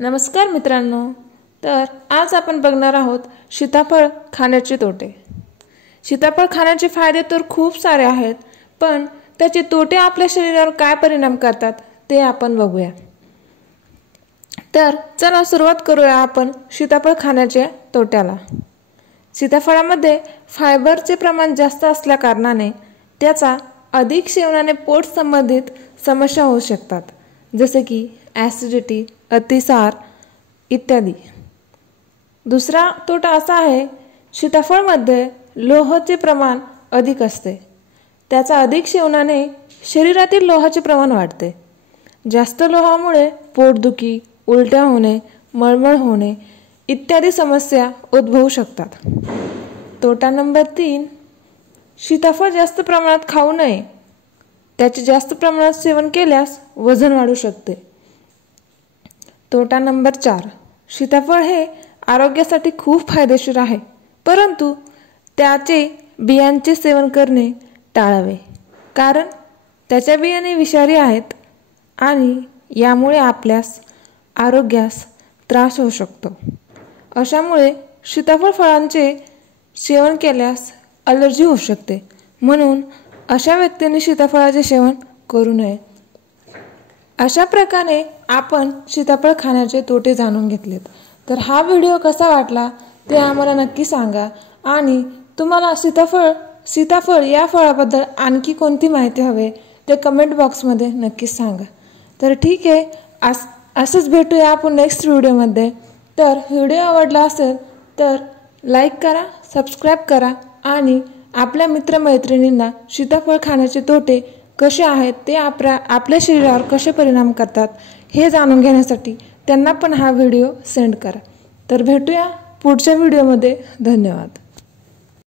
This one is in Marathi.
नमस्कार मित्रांनो, तर आज आपण बघणार आहोत सीताफळ खाण्याचे तोटे। सीताफळ खाण्याचे फायदे तर खूप सारे आहेत, पण त्याचे तोटे आपल्या शरीरावर काय परिणाम करतात ते आपण बघूया। तर चला सुरुवात करूया आपण सीताफळ खाण्याच्या तोट्याला। सीताफळामध्ये फायबरचे प्रमाण जास्त असल्या कारणाने त्याचा अधिक सेवनाने पोट संबंधित समस्या होऊ शकतात, जसे की ॲसिडिटी, अतिसार इत्यादी। दुसरा तोटा असा आहे, सीताफळमध्ये लोहाचे प्रमाण अधिक असते। त्याचा अधिक सेवनाने शरीरातील लोहाचे प्रमाण वाढते। जास्त लोहामुळे पोटदुखी, उलट्या होणे, मळमळ होणे इत्यादी समस्या उद्भवू शकतात। तोटा नंबर 3, सीताफळ जास्त प्रमाणात खाऊ नये। त्याचे जास्त प्रमाणात सेवन केल्यास वजन वाढू शकते। तोटा नंबर 4, सीताफळ हे आरोग्यासाठी खूप फायदेशीर आहे, परंतु त्याचे बियांचे सेवन करणे टाळावे, कारण त्याच्या बियाणे विषारी आहेत आणि यामुळे आपल्यास आरोग्यास त्रास होऊ शकतो। अशामुळे सीताफळ फळांचे सेवन केल्यास ॲलर्जी होऊ शकते, म्हणून अशा व्यक्तींनी सीताफळाचे सेवन करू नये। अशा प्रकारे आपण सीताफळ खाण्याचे तोटे जाणून घेतलेत। तर हा व्हिडिओ कसा वाटला ते आम्हाला नक्की सांगा, आणि तुम्हाला सीताफळ या फळाबद्दल आणखी कोणती माहिती हवी ते कमेंट बॉक्समध्ये नक्कीच सांगा। तर ठीक आहे, असंच भेटूया आपण नेक्स्ट व्हिडिओमध्ये। तर व्हिडिओ आवडला असेल तर लाईक करा, सबस्क्राईब करा आणि आपल्या मित्रमैत्रिणींना सीताफळ खाण्याचे तोटे कसे आहेत ते आपल्या शरीरावर कसे परिणाम करतात हे जाणून घेण्यासाठी त्यांना पण हा व्हिडिओ सेंड करा। तर भेटूया पुढच्या व्हिडिओमध्ये। धन्यवाद।